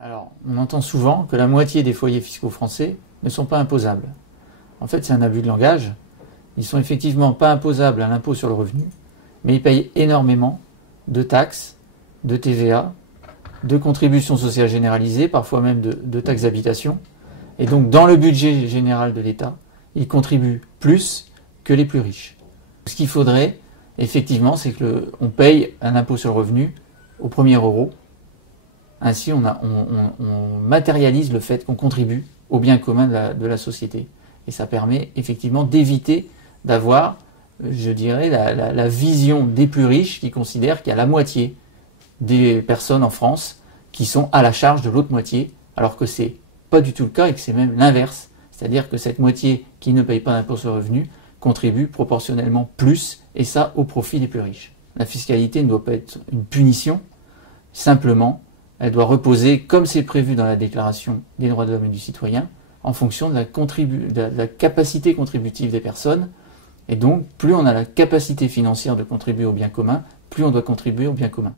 Alors, on entend souvent que la moitié des foyers fiscaux français ne sont pas imposables. En fait, c'est un abus de langage. Ils ne sont effectivement pas imposables à l'impôt sur le revenu, mais ils payent énormément de taxes, de TVA, de contributions sociales généralisées, parfois même de taxes d'habitation. Et donc, dans le budget général de l'État, ils contribuent plus que les plus riches. Ce qu'il faudrait, effectivement, c'est qu'on paye un impôt sur le revenu au premier euro. Ainsi, on matérialise le fait qu'on contribue au bien commun de la société. Et ça permet effectivement d'éviter d'avoir, je dirais, la vision des plus riches qui considèrent qu'il y a la moitié des personnes en France qui sont à la charge de l'autre moitié, alors que c'est pas du tout le cas et que c'est même l'inverse. C'est-à-dire que cette moitié qui ne paye pas d'impôt sur le revenu contribue proportionnellement plus, et ça au profit des plus riches. La fiscalité ne doit pas être une punition, simplement, elle doit reposer, comme c'est prévu dans la Déclaration des droits de l'homme et du citoyen, en fonction de la capacité contributive des personnes. Et donc, plus on a la capacité financière de contribuer au bien commun, plus on doit contribuer au bien commun.